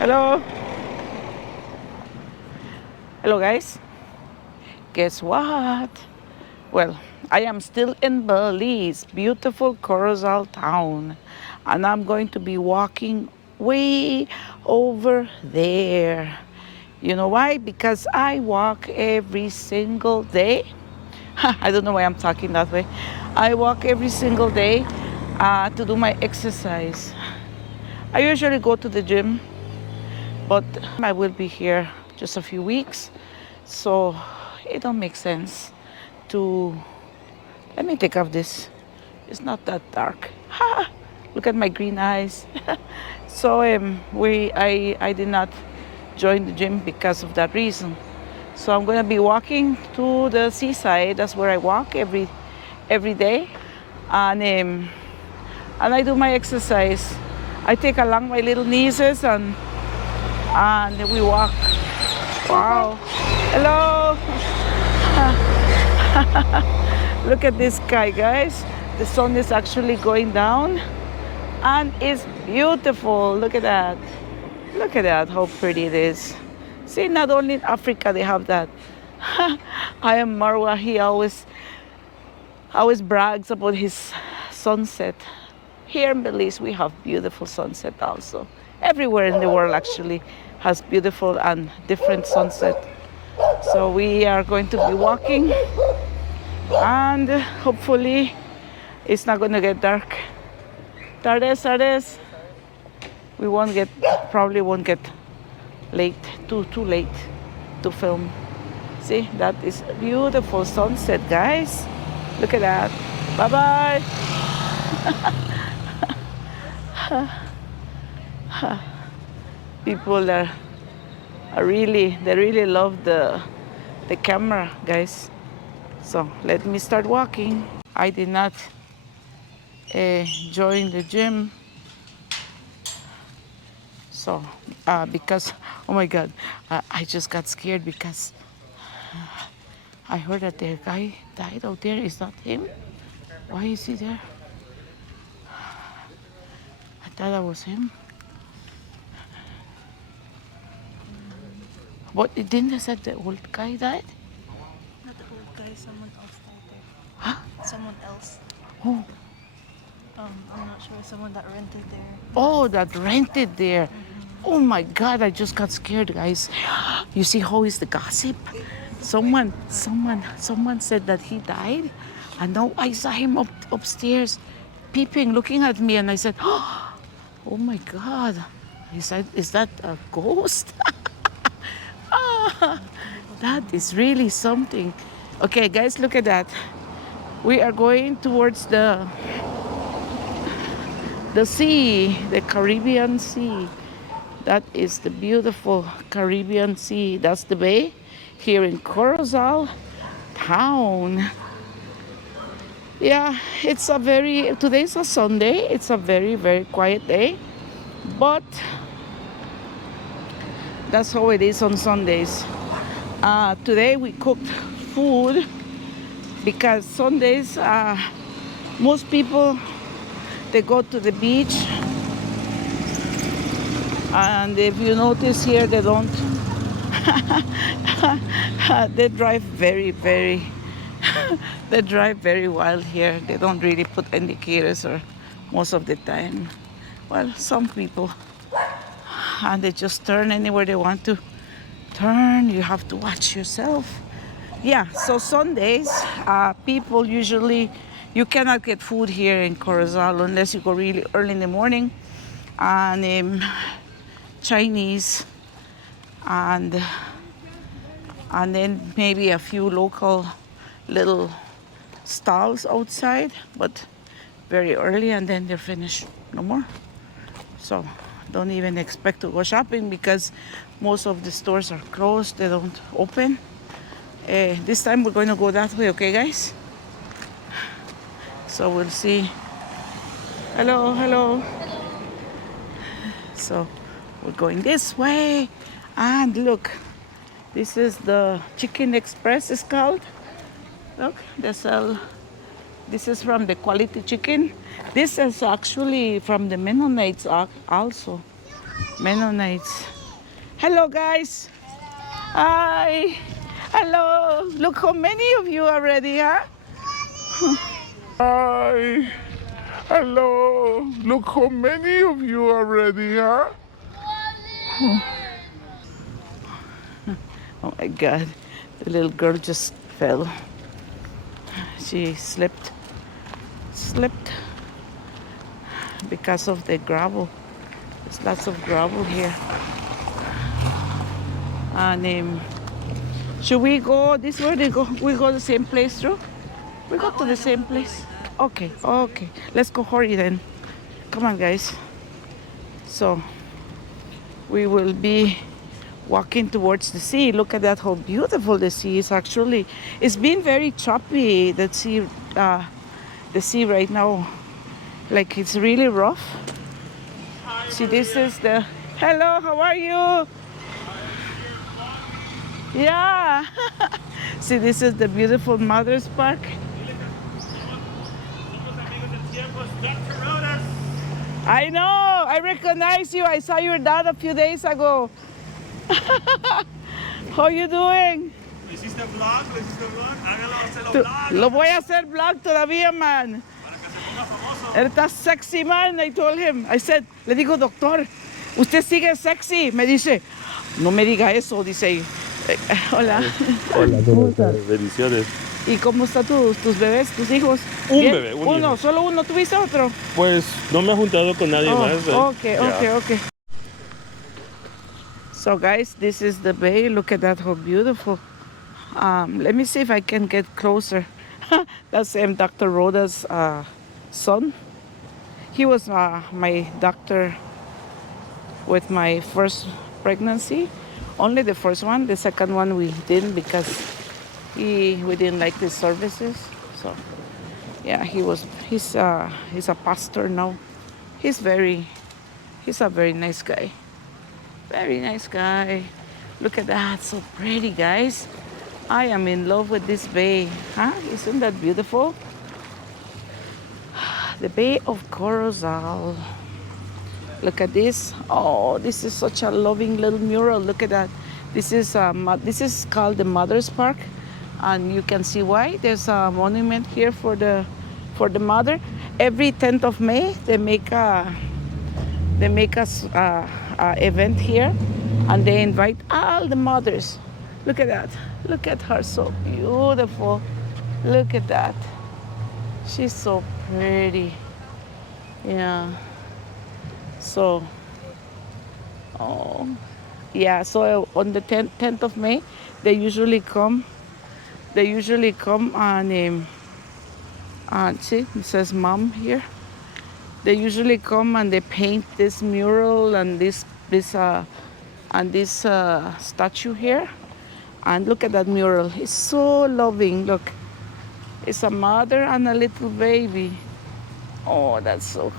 Hello. Hello, guys. Guess what? Well, I am still in Belize, beautiful Corozal town. And I'm going to be walking way over there. You know why? Because I walk every single day. I don't know why I'm talking that way. I walk every single day to do my exercise. I usually go to the gym, but I will be here just a few weeks, so it don't make sense to. Let me take off this. It's not that dark. Ha! Look at my green eyes. So I did not join the gym because of that reason. So I'm gonna be walking to the seaside. That's where I walk every day, and I do my exercise. I take along my little nieces and we walk. Wow. Hello. Look at this sky, guys. The sun is actually going down and it's beautiful. Look at that. Look at that, how pretty it is. See, not only in Africa they have that. I am Marwa. He always brags about his sunset. Here in Belize, we have beautiful sunset also. Everywhere in the world actually has beautiful and different sunset. So we are going to be walking, and hopefully it's not going to get dark. Tardes. We probably won't get late, too late to film. See, that is a beautiful sunset, guys. Look at that. Bye-bye. People they really love the camera, guys. So let me start walking. I did not join the gym, so because, oh my God, I just got scared because I heard that the guy died out there. Is that him? Why is he there? I thought that was him. But didn't they say the old guy died? Not the old guy, someone else died there. Huh? Someone else. Oh. I'm not sure. Someone that rented there. Oh, that rented there. Oh my God, I just got scared, guys. You see how is the gossip? Someone said that he died, and now I saw him upstairs, peeping, looking at me, and I said, "Oh my God, is that a ghost?" That is really something. Okay, guys, look at that. We are going towards the sea, the Caribbean Sea. That is the beautiful Caribbean Sea. That's the bay here in Corozal town. Yeah, today's a Sunday. It's a very, very quiet day. But that's how it is on Sundays. Today we cooked food because Sundays, most people, they go to the beach. And if you notice here, they don't, they drive very, very, they drive very wild here. They don't really put indicators or most of the time. Well, some people, and they just turn anywhere they want to turn. You have to watch yourself. Yeah, so Sundays, people usually, you cannot get food here in Corozal unless you go really early in the morning. And Chinese, and then maybe a few local little stalls outside, but very early, and then they're finished. No more. So don't even expect to go shopping because most of the stores are closed. They don't open. This time we're going to go that way, okay, guys? So we'll see. Hello. So we're going this way, and look, this is the Chicken Express, it's called. Look, they sell. This is from the Quality Chicken. This is actually from the Mennonites also. Mennonites. Hello, guys. Hi. Hello. Look how many of you already, huh? Hi. Hello. Look how many of you already, huh? Oh my God. The little girl just fell. She slipped because of the gravel. There's lots of gravel here. And should we go this way? We go the same place through? We go to the same place. Okay, okay. Let's go hurry then. Come on, guys. So we will be walking towards the sea. Look at that, how beautiful the sea is actually. It's been very choppy, the sea right now. Like it's really rough. See, this is the... Hello, how are you? Yeah. See, this is the beautiful Mother's Park. I know, I recognize you. I saw your dad a few days ago. How you doing? ¿Le hiciste vlog? ¿Le hiciste vlog? Hágalo, hazlo vlog. Lo voy a hacer vlog todavía, man. Para que se ponga famoso. Él está sexy, man. I told him. I said, le digo, doctor, usted sigue sexy. Me dice, no me diga eso, dice. Hola. Hola, ¿cómo estás? Bendiciones. ¿Y cómo están tus bebés, tus hijos? Un ¿Bien? bebé, un uno, hijo. solo uno. ¿Tuviste otro? Pues no me he juntado con nadie más. Okay, okay. So guys, this is the bay. Look at that, how beautiful. Let me see if I can get closer. That's Dr. Rhoda's son. He was my doctor with my first pregnancy. Only the first one. The second one we didn't because we didn't like the services. So yeah, he's a pastor now. He's a very nice guy. Very nice guy. Look at that, so pretty, guys. I am in love with this bay. Huh? Isn't that beautiful? The Bay of Corozal. Look at this. Oh, this is such a loving little mural. Look at that. This is called the Mother's Park, and you can see why. There's a monument here for the mother. Every 10th of May, they make a event here, and they invite all the mothers. Look at that. Look at her, so beautiful. Look at that. She's so pretty. Yeah. So, oh, yeah. So on the 10th of May, they usually come. And see, it says "Mom" here. They usually come and they paint this mural and this statue here. And look at that mural. It's so loving. Look, it's a mother and a little baby. Oh, that's so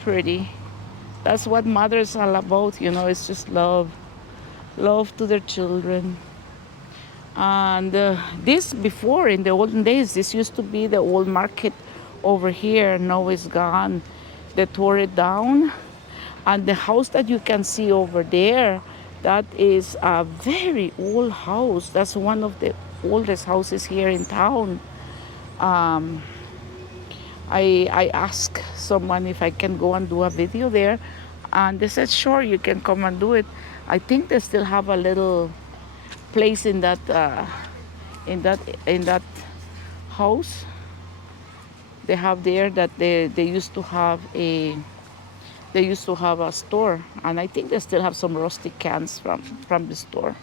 pretty. That's what mothers are all about, you know. It's just love to their children. And this before, in the olden days, this used to be the old market over here. Now it's gone. They tore it down. And the house that you can see over there, that is a very old house. That's one of the oldest houses here in town. I asked someone if I can go and do a video there, and they said, sure, you can come and do it. I think they still have a little place in that house. They have there that they used to have a store, and I think they still have some rustic cans from the store.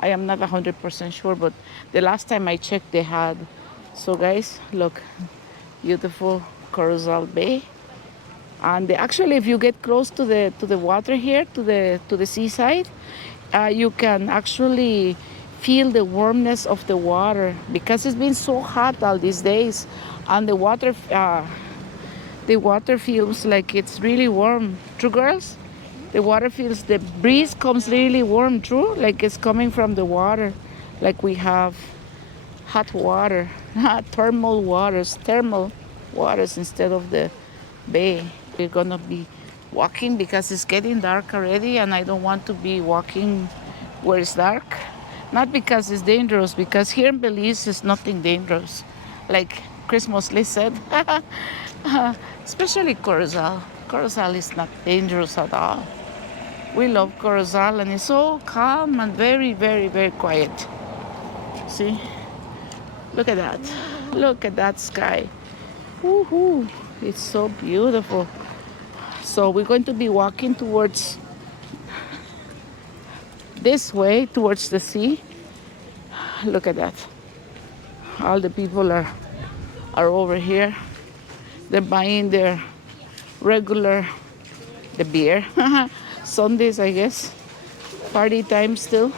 I am not 100% sure, but the last time I checked, they had. So guys, look, beautiful Corozal Bay. And actually, if you get close to the water here, to the seaside, you can actually feel the warmness of the water because it's been so hot all these days, and the water feels like it's really warm. True, girls? The water feels, the breeze comes really warm, true? Like it's coming from the water, like we have hot water, thermal waters instead of the bay. We're gonna be walking because it's getting dark already and I don't want to be walking where it's dark. Not because it's dangerous, because here in Belize is nothing dangerous. Like Christmas Lee said, especially Corozal. Corozal is not dangerous at all. We love Corozal and it's so calm and very, very, very quiet. See? Look at that. Look at that sky. Woohoo! It's so beautiful. So we're going to be walking towards this way, towards the sea. Look at that. All the people are over here. They're buying their regular, the beer. Sundays, I guess. Party time still.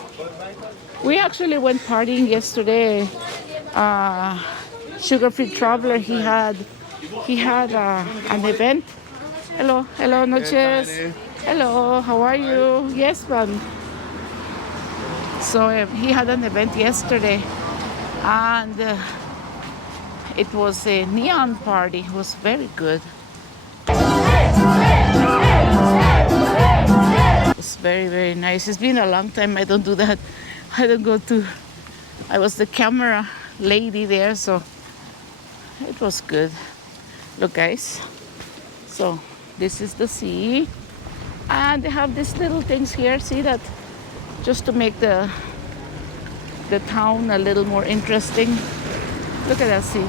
We actually went partying yesterday. Sugar Free Traveler, he had an event. Hello, noches. Hello, how are you? Yes, ma'am. So he had an event yesterday, and it was a neon party. It was very good. It's very, very nice. It's been a long time I don't do that. I don't go to. I was the camera lady there, so it was good. Look, guys. So this is the sea, and they have these little things here. See that? Just to make the town a little more interesting. Look at that sea.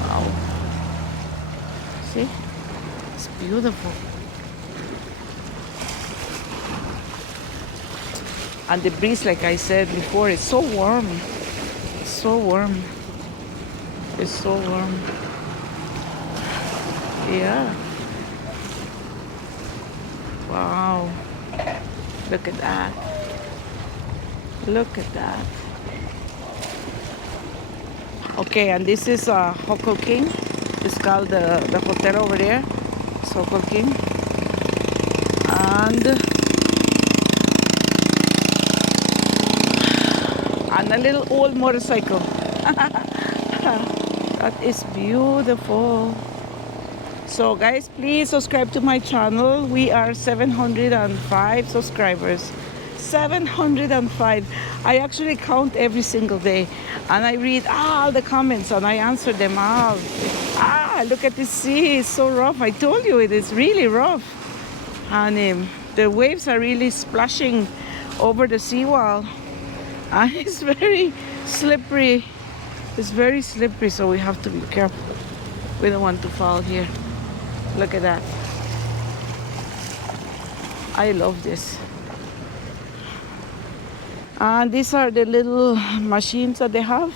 Wow. See? It's beautiful. And the breeze, like I said before, is so warm. It's so warm. It's so warm. Yeah. Wow. Look at that. Look at that. Okay, and this is Hoko King. It's called the hotel over there. It's Hoko King. And a little old motorcycle. That is beautiful. So guys, please subscribe to my channel. We are 705 subscribers. 705. I actually count every single day, and I read all the comments and I answer them all. Look at the sea. It's so rough. I told you it is really rough, and the waves are really splashing over the seawall, and it's very slippery. It's very slippery, so we have to be careful. We don't want to fall here. Look at that. I love this. And these are the little machines that they have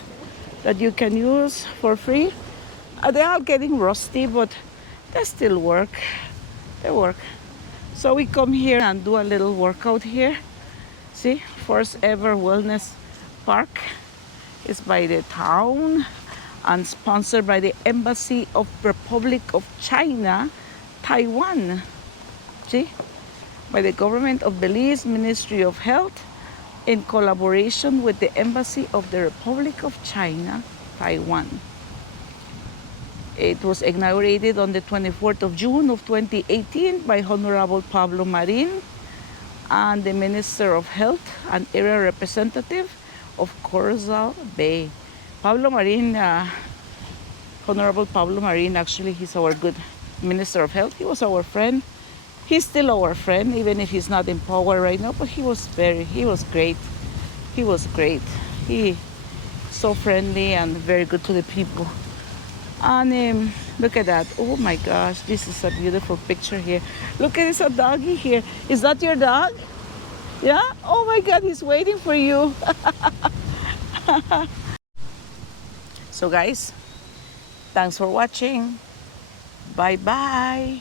that you can use for free. They are getting rusty, but they still work. They work. So we come here and do a little workout here. See, first ever wellness park is by the town and sponsored by the Embassy of Republic of China, Taiwan. See, by the government of Belize, Ministry of Health, in collaboration with the Embassy of the Republic of China, Taiwan. It was inaugurated on the 24th of June of 2018 by Honorable Pablo Marin and the Minister of Health and area representative of Corozal Bay. Pablo Marin, Honorable Pablo Marin, actually he's our good Minister of Health. He was our friend. He's still our friend, even if he's not in power right now, but he was great. He was great. He so friendly and very good to the people. And look at that. Oh my gosh, this is a beautiful picture here. Look at this, a doggy here. Is that your dog? Yeah? Oh my God, he's waiting for you. So guys, thanks for watching. Bye-bye.